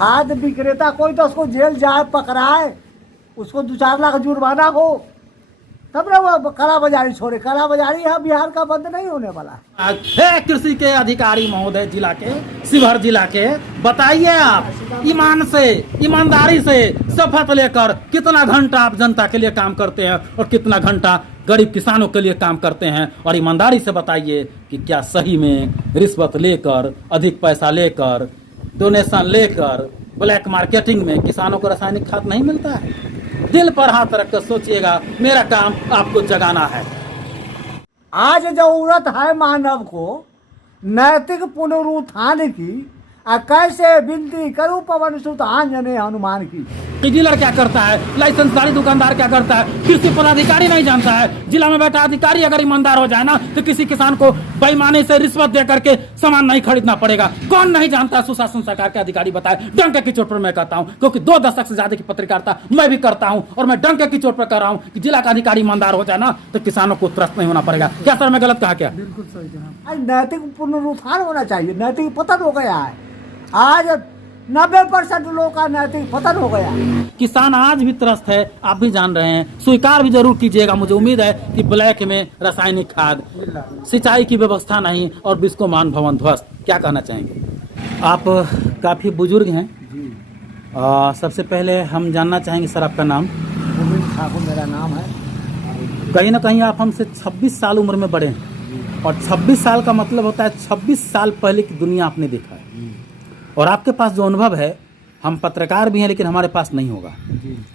खाद विक्रेता कोई तो उसको जेल जाए पकड़ाए, उसको 2-4 लाख जुर्माना हो, तब ना वो काला बाजारी छोड़े। काला बाजारी यहाँ बिहार का बंद नहीं होने वाला है। कृषि के अधिकारी महोदय जिला के, शिवहर जिला के, बताइए आप ईमान से, ईमानदारी से शपथ लेकर कितना घंटा आप जनता के लिए काम करते हैं और कितना घंटा गरीब किसानों के लिए काम करते हैं, और ईमानदारी से बताइए कि क्या सही में रिश्वत लेकर, अधिक पैसा लेकर, डोनेशन लेकर ब्लैक मार्केटिंग में किसानों को रासायनिक खाद नहीं मिलता है। दिल पर हाथ रख कर सोचिएगा, मेरा काम आपको जगाना है। आज जरूरत है मानव को नैतिक पुनरुत्थान की। कैसे विनती करूं पवन सुत आंजने हनुमान की। डीलर क्या करता है, लाइसेंसदारी दुकानदार क्या करता है, कृषि पदाधिकारी नहीं जानता है। जिला में बैठा अधिकारी अगर ईमानदार हो जाए ना तो किसी किसान को बेईमानी से रिश्वत दे करके सामान नहीं खरीदना पड़ेगा। कौन नहीं जानता, सुशासन सरकार के अधिकारी बताए। डंके की चोट पर मैं कहता हूँ, क्योंकि 2 दशक से ज्यादा की पत्रकारिता मैं भी करता हूँ, और मैं डंके की चोट पर कह रहा हूँ कि जिला का अधिकारी ईमानदार हो जाए ना तो किसानों को त्रस्त नहीं होना पड़ेगा। क्या सर मैं गलत कहा क्या? बिल्कुल सही जनाब। आज नैतिक पुनरुत्थान होना चाहिए। नैतिक पतन हो गया है। आज 90% लोगों का नैतिक पतन हो गया। किसान आज भी त्रस्त है, आप भी जान रहे हैं। स्वीकार भी जरूर कीजिएगा। मुझे उम्मीद है कि ब्लैक में रासायनिक खाद, सिंचाई की व्यवस्था नहीं और बिस्कोमान भवन ध्वस्त। क्या कहना चाहेंगे? आप काफी बुजुर्ग हैं जी। सबसे पहले हम जानना चाहेंगे सर आपका नाम? गोविंद ठाकुर मेरा नाम है। कहीं ना कहीं आप हमसे 26 साल उम्र में बड़े हैं, और 26 साल का मतलब होता है 26 साल पहले की दुनिया आपने देखा है। और आपके पास जो अनुभव है, हम पत्रकार भी हैं लेकिन हमारे पास नहीं होगा।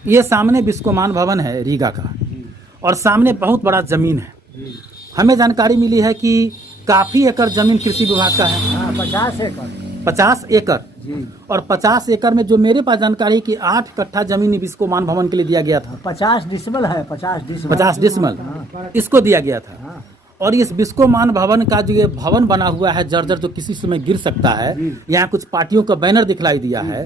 ये सामने बिस्कोमान भवन है रीगा का, और सामने बहुत बड़ा जमीन है। हमें जानकारी मिली है कि काफी एकड़ जमीन कृषि विभाग का है। 50 एकड़। 50 एकड़ जी। और 50 एकड़ में जो मेरे पास जानकारी है कि 8 कट्ठा जमीन बिस्कोमान भवन के लिए दिया गया था। 50 डिसमल है। 50 डिसमल इसको दिया गया था। और इस बिस्कोमान भवन का जो ये भवन बना हुआ है जर्जर, जो किसी समय गिर सकता है, यहाँ कुछ पार्टियों का बैनर दिखलाई दिया है।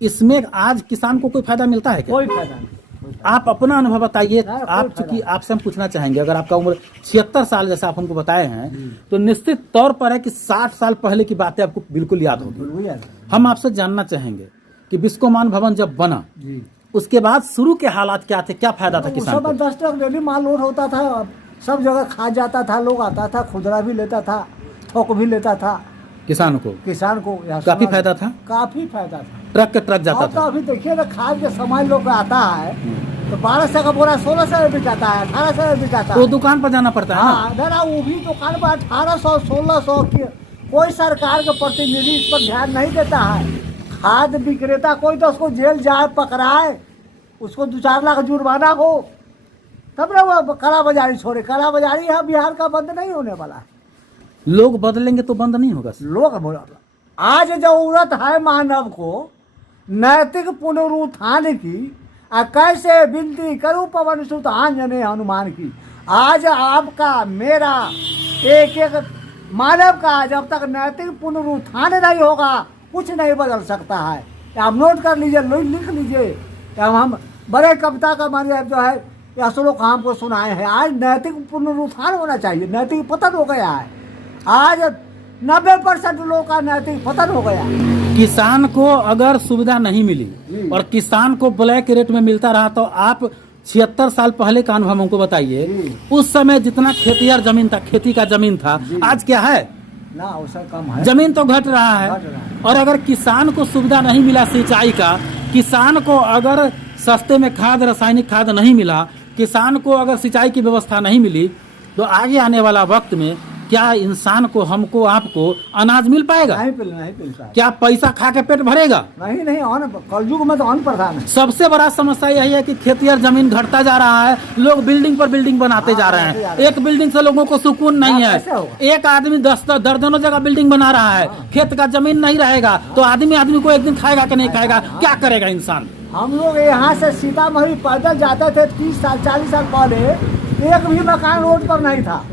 इसमें आज किसान को कोई फायदा मिलता है क्या? कोई फायदा नहीं। आप अपना अनुभव बताइए। आप चूंकि आपसे हम पूछना चाहेंगे, अगर आपका उम्र 76 साल जैसा आप हमको बताए हैं, तो निश्चित तौर पर है कि 60 साल पहले की बातें आपको बिल्कुल याद होगी। हम आपसे जानना चाहेंगे कि बिस्कोमान भवन जब बना, उसके बाद शुरू के हालात क्या थे, क्या फायदा था किसान को? 10 ट्रक डेली माल लोड होता था, सब जगह खा जाता था, लोग आता था, खुदरा भी लेता था, थोक भी लेता था। किसान को काफी फायदा था। काफी फायदा था। ट्रक के ट्रक जाता था। अभी देखिए ना, खाद के सामान लोग आता है तो 1200 का बोरा 1600 में बिकाता है, 1800 में बिकाता है। तो दुकान पर जाना पड़ता है। हाँ, वो भी दुकान पर 1800 1600 की। कोई सरकार के प्रतिनिधि इस पर ध्यान नहीं देता है। खाद विक्रेता कोई तो उसको जेल जाए पकड़ाए, उसको 2-4 लाख जुर्माना हो, तब ना वो काला बाजारी छोड़े। काला बाजारी यहाँ बिहार का बंद नहीं होने वाला है। लोग बदलेंगे तो बंद नहीं होगा। लोग आज जरूरत है मानव को नैतिक पुनरुत्थान की। कैसे विनती करूं पवन सुत आंजने हनुमान की। आज आपका मेरा एक मानव का जब तक नैतिक पुनरुत्थान नहीं होगा, कुछ नहीं बदल सकता है। आप नोट कर लीजिए, लिख लीजिए। हम बड़े कविता का मानिए जो है या श्लोक हमको सुनाए हैं। आज नैतिक पुनरुत्थान होना चाहिए। नैतिक पतन हो गया है। आज 90% लोगों का नैतिक पतन हो गया। किसान को अगर सुविधा नहीं मिली और किसान को ब्लैक रेट में मिलता रहा, तो आप 76 साल पहले का अनुभव हमको बताइए। उस समय जितना खेतिहर जमीन था, खेती का जमीन था, आज क्या है ना, उससे कम है। जमीन तो घट रहा है। और अगर किसान को सुविधा नहीं मिला सिंचाई का, किसान को अगर सस्ते में खाद, रासायनिक खाद नहीं मिला, किसान को अगर सिंचाई की व्यवस्था नहीं मिली, तो आगे आने वाला वक्त में क्या इंसान को, हमको, आपको अनाज मिल पाएगा? नहीं मिलता। क्या पैसा खा के पेट भरेगा? नहीं। कलयुग में तो अन्न प्रधान है। सबसे बड़ा समस्या यही है कि खेतिहर जमीन घटता जा रहा है। लोग बिल्डिंग पर बिल्डिंग बनाते जा रहे हैं। एक बिल्डिंग से लोगों को सुकून नहीं है। एक आदमी 10 दर्जनों जगह बिल्डिंग बना रहा है। खेत का जमीन नहीं रहेगा तो आदमी को एक दिन खाएगा कि नहीं खाएगा? क्या करेगा इंसान? हम लोग यहाँ से सीतामढ़ी पैदल जाते थे 30 साल 40 साल पहले। एक भी मकान रोड पर नहीं था,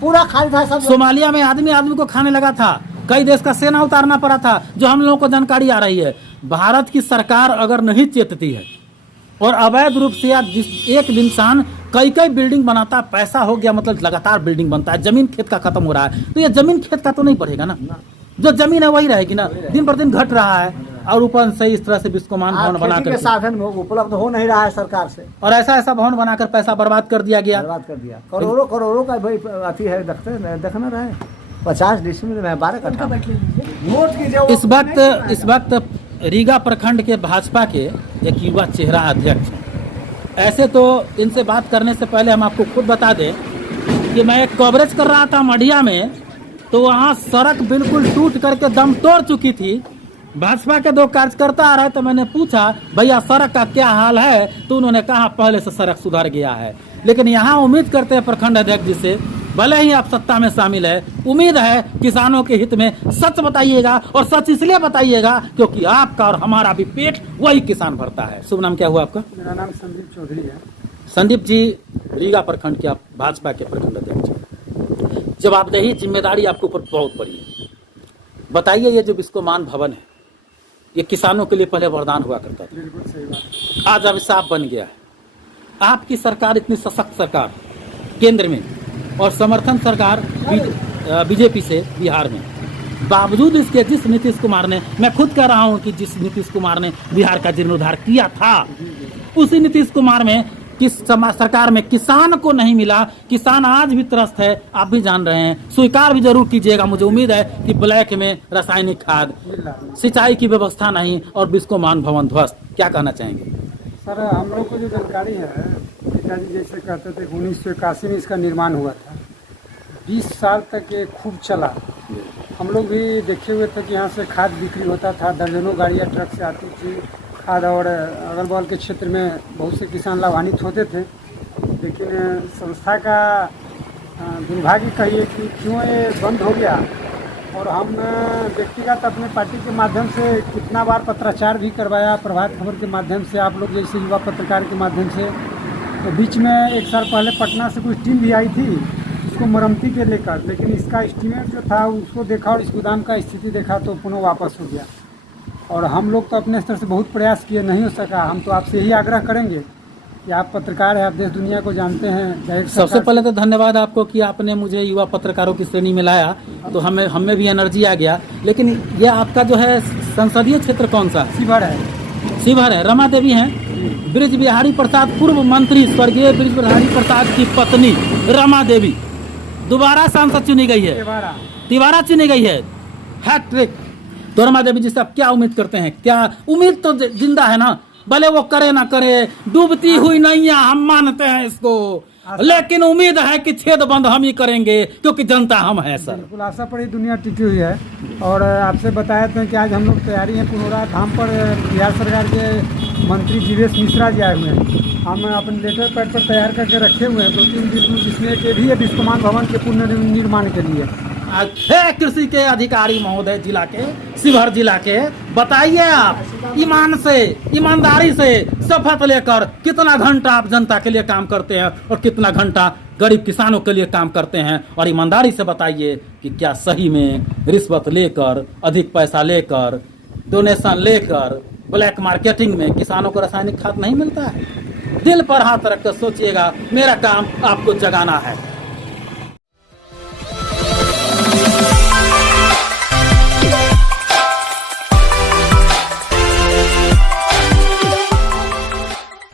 पूरा खाली था सब। सोमालिया में आदमी को खाने लगा था। कई देश का सेना उतारना पड़ा था, जो हम लोगों को जानकारी आ रही है। भारत की सरकार अगर नहीं चेतती है और अवैध रूप से एक इंसान कई बिल्डिंग बनाता, पैसा हो गया मतलब लगातार बिल्डिंग बनता है, जमीन खेत का खत्म हो रहा है, तो ये जमीन खेत का तो नहीं बढ़ेगा ना। जो जमीन है वही रहेगी ना। दिन पर दिन घट रहा है। और ऊपर से इस तरह से बिस्कोमान भवन आज बना खेती के कर साधन में उपलब्ध हो नहीं रहा है सरकार से, और ऐसा भवन बनाकर पैसा बर्बाद कर दिया गया। बर्बाद कर दिया। करोड़ों करोड़ों का भाई अति है, देखना रहे 50 डिसमिल में 12 कट्ठा वोट की जो इस वक्त रीगा प्रखंड के भाजपा के एक युवा चेहरा अध्यक्ष हैं। ऐसे तो इनसे बात करने से पहले हम आपको खुद बता दें कि मैं एक कवरेज कर रहा था मढ़िया में, तो वहाँ सड़क बिल्कुल टूट करके दम तोड़ चुकी थी। भाजपा के 2 कार्यकर्ता आ रहे तो मैंने पूछा भैया सड़क का क्या हाल है, तो उन्होंने कहा पहले से सड़क सुधर गया है। लेकिन यहाँ उम्मीद करते हैं प्रखंड अध्यक्ष जी से, भले ही आप सत्ता में शामिल है, उम्मीद है किसानों के हित में सच बताइएगा, और सच इसलिए बताइएगा क्योंकि आपका और हमारा भी पेट वही किसान भरता है। शुभ नाम क्या हुआ आपका? मेरा नाम संदीप चौधरी है। संदीप जी रीगा प्रखंड के आप भाजपा के प्रखंड अध्यक्ष हैं। जवाबदेही जिम्मेदारी आपके ऊपर बहुत बड़ी है। बताइए ये जो बिस्कोमान भवन है ये किसानों के लिए पहले वरदान हुआ करता था, बिल्कुल सही बात। आज अभिशाप बन गया है। आपकी सरकार इतनी सशक्त सरकार केंद्र में और समर्थन सरकार बीजेपी से बिहार में, बावजूद इसके जिस नीतीश कुमार ने, मैं खुद कह रहा हूं कि जिस नीतीश कुमार ने बिहार का जीर्णोद्धार किया था, उसी नीतीश कुमार में सरकार में किसान को नहीं मिला। किसान आज भी त्रस्त है, आप भी जान रहे हैं। स्वीकार भी जरूर कीजिएगा, मुझे उम्मीद है कि ब्लैक में रासायनिक खाद, सिंचाई की व्यवस्था नहीं और बिस्कोमान भवन ध्वस्त। क्या कहना चाहेंगे? सर हम लोग को जो जानकारी है, पिताजी जैसे कहते थे 1981 में इसका निर्माण हुआ था, 20 साल तक ये खूब चला। हम लोग भी देखे हुए थे कि यहाँ से खाद बिक्री होता था, दर्जनों गाड़ियाँ ट्रक से आती थी खाद, और अगल बगल के क्षेत्र में बहुत से किसान लाभान्वित होते थे। लेकिन संस्था का दुर्भाग्य कहिए कि क्यों ये बंद हो गया। और हम व्यक्तिगत अपने पार्टी के माध्यम से कितना बार पत्राचार भी करवाया, प्रभात खबर के माध्यम से, आप लोग जैसे युवा पत्रकार के माध्यम से। तो बीच में 1 साल पहले पटना से कुछ टीम भी आई थी इसको मरम्मती के लेकर, लेकिन इसका एस्टीमेट जो था उसको देखा और इस गोदाम का स्थिति देखा तो पुनः वापस हो गया। और हम लोग तो अपने स्तर से बहुत प्रयास किए, नहीं हो सका। हम तो आपसे यही आग्रह करेंगे कि आप पत्रकार हैं, आप देश दुनिया को जानते हैं। सबसे पहले तो धन्यवाद आपको कि आपने मुझे युवा पत्रकारों की श्रेणी में लाया, तो हमें भी एनर्जी आ गया। लेकिन ये आपका जो है संसदीय क्षेत्र कौन सा? शिवहर है। शिवहर है। रमा देवी हैं, ब्रिज बिहारी प्रसाद पूर्व मंत्री स्वर्गीय ब्रिज बिहारी प्रसाद की पत्नी रमा देवी दोबारा सांसद चुनी गई है, तिवारा चुनी गई है, हैट्रिक। तो रमा देवी जी से आप क्या उम्मीद करते हैं? क्या उम्मीद तो जिंदा है ना, भले वो करे ना करे, डूबती हुई नैया हम मानते हैं इसको, लेकिन उम्मीद है कि छेद बंद हम ही करेंगे क्योंकि जनता हम है सर। बिल्कुल आशा पर ही दुनिया टिकी हुई है। और आपसे बताया था कि आज हम लोग तैयारी है पुनौरा धाम पर, बिहार सरकार के मंत्री जीवेश मिश्रा जी आए हुए हैं। हम अपने लेटर पैड पर तैयार करके रखे हुए हैं 2-3 दिन जिसमें के भी है बिस्कोमान भवन के पुनर्निर्माण के लिए। हे कृषि के अधिकारी महोदय जिला के, शिवहर जिला के, बताइए आप ईमान से, ईमानदारी से शपथ लेकर कितना घंटा आप जनता के लिए काम करते हैं और कितना घंटा गरीब किसानों के लिए काम करते हैं। और ईमानदारी से बताइए कि क्या सही में रिश्वत लेकर, अधिक पैसा लेकर, डोनेशन लेकर, ब्लैक मार्केटिंग में किसानों को रासायनिक खाद नहीं मिलता है? दिल पर हाथ रखकर सोचिएगा, मेरा काम आपको जगाना है।